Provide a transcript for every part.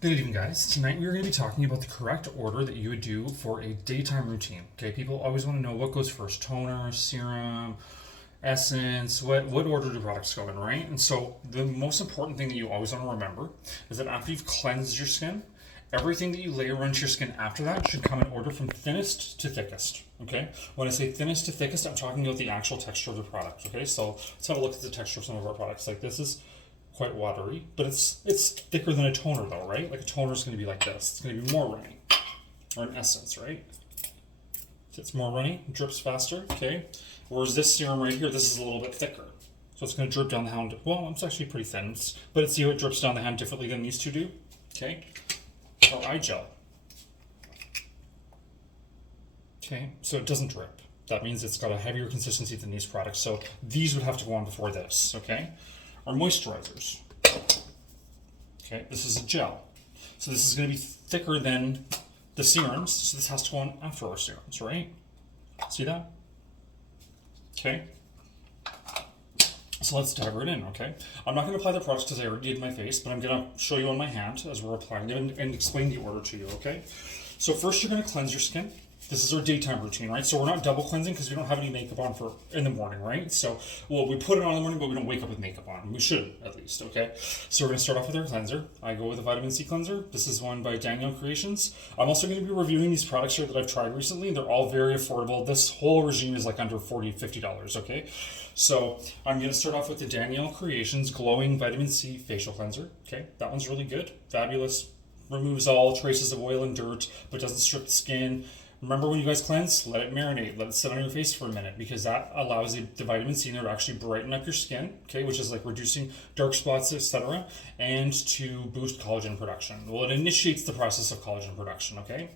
Good evening, guys. Tonight we're going to be talking about the correct order that you would do for a daytime routine. Okay, people always want to know what goes first: toner, serum, essence. What order do products go in, right? And so the most important thing that you always want to remember is that after you've cleansed your skin, everything that you layer onto your skin after that should come in order from thinnest to thickest. Okay, when I say thinnest to thickest, I'm talking about the actual texture of the product. Okay, so let's have a look at the texture of some of our products. Like this is quite watery, but it's thicker than a toner though, right? Like a toner is going to be like this. It's going to be more runny, or an essence, right? It's more runny, drips faster, okay? Whereas this serum right here, this is a little bit thicker. So it's going to drip down the hand. Well, it's actually pretty thin, but see how it drips down the hand differently than these two do, okay? Or eye gel. Okay, so it doesn't drip. That means it's got a heavier consistency than these products. So these would have to go on before this, okay? Our moisturizers. Okay, this is a gel. So this is going to be thicker than the serums, so this has to go on after our serums, right? See that? Okay. So let's dive right in, okay? I'm not going to apply the products because I already did my face, but I'm going to show you on my hand as we're applying them and explain the order to you, okay? So first you're going to cleanse your skin. This is our daytime routine, right? So we're not double cleansing because we don't have any makeup on for in the morning, right? So, well, we put it on in the morning, but we don't wake up with makeup on. We should, at least, okay? So we're going to start off with our cleanser. I go with a vitamin C cleanser. This is one by Danielle Creations. I'm also going to be reviewing these products here that I've tried recently. They're all very affordable. This whole regime is like under $40, $50, okay? So I'm going to start off with the Danielle Creations Glowing Vitamin C Facial Cleanser, okay? That one's really good, fabulous. Removes all traces of oil and dirt, but doesn't strip the skin. Remember when you guys cleanse, let it marinate, let it sit on your face for a minute because that allows the vitamin C in there to actually brighten up your skin, okay, which is like reducing dark spots, etc., and to boost collagen production. Well, it initiates the process of collagen production, okay?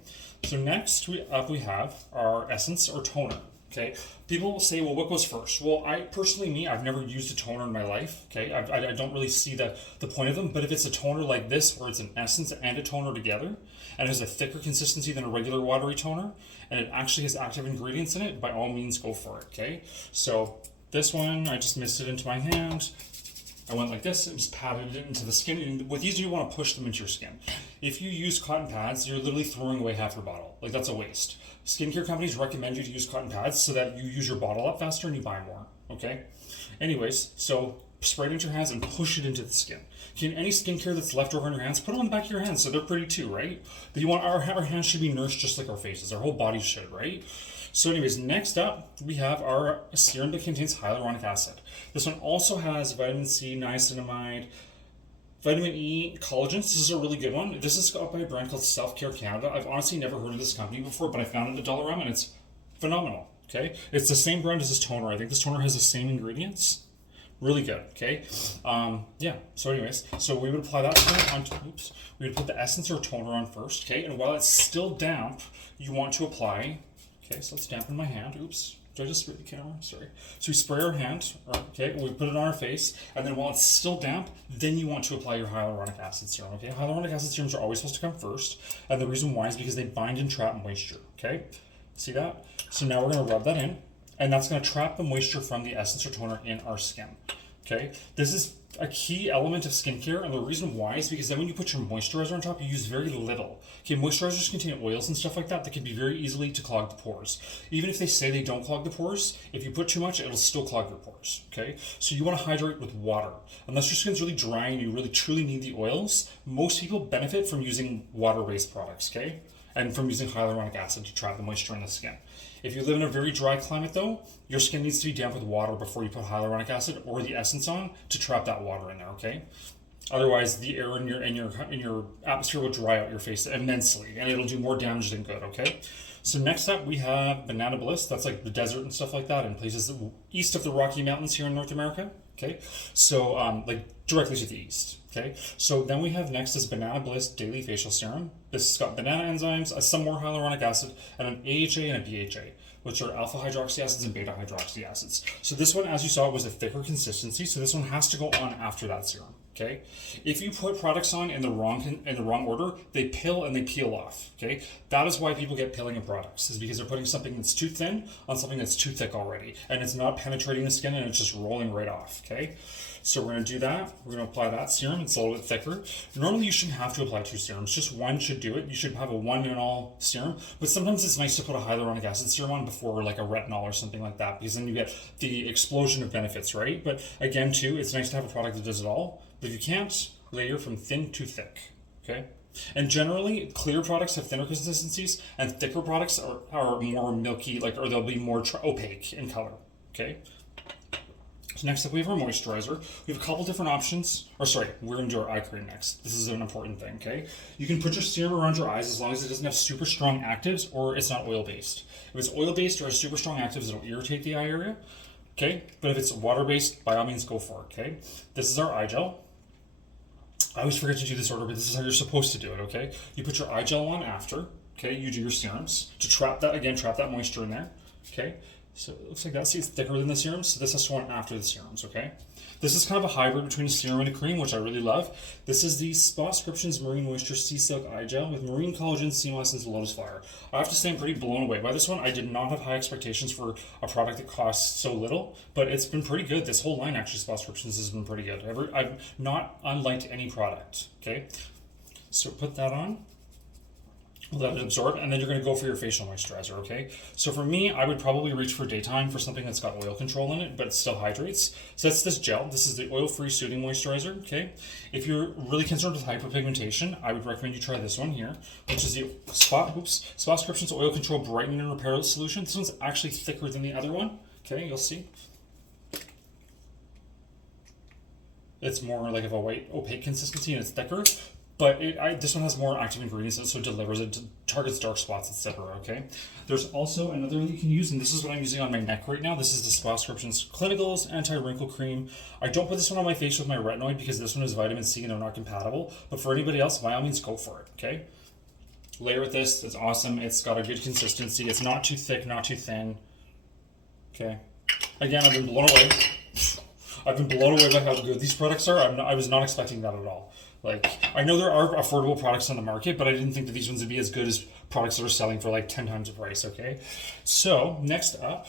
So next we have our essence or toner. Okay, people will say, well, what goes first? Well, I've never used a toner in my life. Okay, I don't really see the point of them. But if it's a toner like this, where it's an essence and a toner together, and has a thicker consistency than a regular watery toner, and it actually has active ingredients in it, by all means, go for it. Okay, so this one, I just missed it into my hand. I went like this and just patted it into the skin. And with these, you want to push them into your skin. If you use cotton pads, you're literally throwing away half your bottle. Like, that's a waste. Skincare companies recommend you to use cotton pads so that you use your bottle up faster and you buy more, okay? Anyways, so spray it into your hands and push it into the skin. Okay, any skincare that's left over on your hands, put it on the back of your hands so they're pretty too, right? But you want our hands should be nourished just like our faces. Our whole body should, right? So anyways, next up, we have our serum that contains hyaluronic acid. This one also has vitamin C, niacinamide, vitamin E, collagen. This is a really good one. This is got by a brand called Self Care Canada. I've honestly never heard of this company before, but I found it at Dollarama and it's phenomenal. Okay, it's the same brand as this toner. I think this toner has the same ingredients. Really good. Okay, yeah. So anyways, so we would apply that toner on. Oops. We would put the essence or toner on first. Okay, and while it's still damp, you want to apply. Okay, so let's dampen my hand. Oops. Did I just spray the camera? Sorry. So we spray our hand, okay, we put it on our face, and then while it's still damp, then you want to apply your hyaluronic acid serum, okay? Hyaluronic acid serums are always supposed to come first, and the reason why is because they bind and trap moisture, okay? See that? So now we're going to rub that in, and that's going to trap the moisture from the essence or toner in our skin, okay? This is a key element of skincare, and the reason why is because then when you put your moisturizer on top, you use very little. Okay, moisturizers contain oils and stuff like that can be very easily to clog the pores. Even if they say they don't clog the pores, if you put too much, it'll still clog your pores. Okay, so you want to hydrate with water. Unless your skin's really dry and you really truly need the oils, most people benefit from using water-based products. Okay, and from using hyaluronic acid to trap the moisture in the skin. If you live in a very dry climate though, your skin needs to be damp with water before you put hyaluronic acid or the essence on to trap that water in there, okay? Otherwise, the air in your atmosphere will dry out your face immensely, and it'll do more damage than good, okay? So next up, we have Banana Bliss. That's like the desert and stuff like that in places east of the Rocky Mountains here in North America, okay? So like directly to the east, okay? So then we have next is Banana Bliss Daily Facial Serum. This has got banana enzymes, some more hyaluronic acid, and an AHA and a BHA, which are alpha hydroxy acids and beta hydroxy acids. So this one, as you saw, was a thicker consistency, so this one has to go on after that serum. Okay, if you put products on in the wrong order, they pill and they peel off. Okay, that is why people get pilling in products, is because they're putting something that's too thin on something that's too thick already, and it's not penetrating the skin and it's just rolling right off. Okay, so we're going to do that. We're going to apply that serum. It's a little bit thicker. Normally you shouldn't have to apply 2 serums. Just one should do it. You should have a 1 in all serum. But sometimes it's nice to put a hyaluronic acid serum on before like a retinol or something like that, because then you get the explosion of benefits, right? But again, too, it's nice to have a product that does it all. But if you can't, layer from thin to thick. Okay? And generally, clear products have thinner consistencies, and thicker products are more milky, like, or they'll be more opaque in color. Okay? So next up, we have our moisturizer. We have a couple different options. Or sorry, we're going to do our eye cream next. This is an important thing, okay? You can put your serum around your eyes as long as it doesn't have super strong actives or it's not oil-based. If it's oil-based or has super strong actives, it'll irritate the eye area, okay? But if it's water-based, by all means, go for it, okay? This is our eye gel. I always forget to do this order, but this is how you're supposed to do it, okay? You put your eye gel on after, okay? You do your serums to trap that moisture in there, okay? So it looks like that. See, it's thicker than the serums, so this has to go on after the serums, okay? This is kind of a hybrid between a serum and a cream, which I really love. This is the Spascriptions Marine Moisture Sea Silk Eye Gel with marine collagen, sea essence, and lotus flower. I have to say I'm pretty blown away by this one. I did not have high expectations for a product that costs so little, but it's been pretty good. This whole line, actually, Spascriptions has been pretty good. I've not unliked any product, okay? So put that on. Let it absorb, and then you're going to go for your facial moisturizer, okay? So for me, I would probably reach for daytime for something that's got oil control in it, but still hydrates. So that's this gel. This is the oil-free soothing moisturizer, okay? If you're really concerned with hyperpigmentation, I would recommend you try this one here, which is the Spascriptions Oil Control Brightening and Repair Solution. This one's actually thicker than the other one, okay? You'll see. It's more like of a white, opaque consistency, and it's thicker. But this one has more active ingredients, so it delivers, it targets dark spots, etc. Okay. There's also another you can use, and this is what I'm using on my neck right now. This is the Spascriptions Clinicals Anti-Wrinkle Cream. I don't put this one on my face with my retinoid because this one is vitamin C and they're not compatible. But for anybody else, by all means, go for it. Okay. Layer with this. It's awesome. It's got a good consistency. It's not too thick, not too thin. Okay. Again, I've been blown away. I've been blown away by how good these products are. I was not expecting that at all. Like, I know there are affordable products on the market, but I didn't think that these ones would be as good as products that are selling for like 10 times the price, okay? So, next up,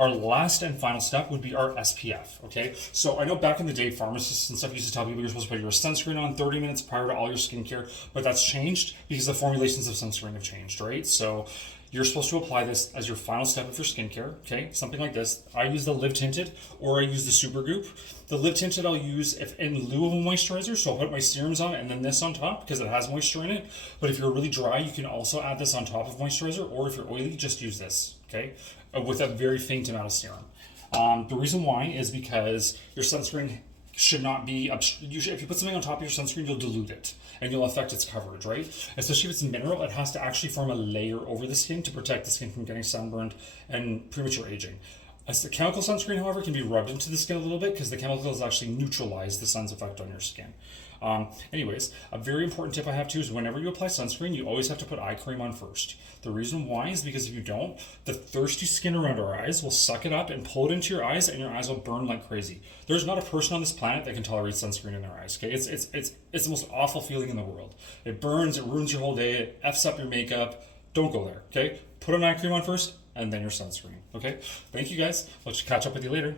our last and final step would be our SPF, okay? So, I know back in the day, pharmacists and stuff used to tell people you're supposed to put your sunscreen on 30 minutes prior to all your skincare, but that's changed because the formulations of sunscreen have changed, right? So, you're supposed to apply this as your final step of your skincare, okay? Something like this. I use the Live Tinted, or I use the Supergoop. The Live Tinted I'll use if in lieu of a moisturizer, so I'll put my serums on and then this on top because it has moisture in it. But if you're really dry, you can also add this on top of moisturizer, or if you're oily, just use this, okay? With a very faint amount of serum. The reason why is because your sunscreen should not be, if you put something on top of your sunscreen, you'll dilute it and you'll affect its coverage, right? Especially if it's mineral, it has to actually form a layer over the skin to protect the skin from getting sunburned and premature aging. As the chemical sunscreen, however, can be rubbed into the skin a little bit because the chemicals actually neutralize the sun's effect on your skin. Anyways, a very important tip I have too is whenever you apply sunscreen, you always have to put eye cream on first. The reason why is because if you don't, the thirsty skin around our eyes will suck it up and pull it into your eyes, and your eyes will burn like crazy. There's not a person on this planet that can tolerate sunscreen in their eyes. Okay, it's the most awful feeling in the world. It burns, it ruins your whole day, it f's up your makeup. Don't go there. Okay, put an eye cream on first, and then your sunscreen. Okay, thank you guys. I'll catch up with you later.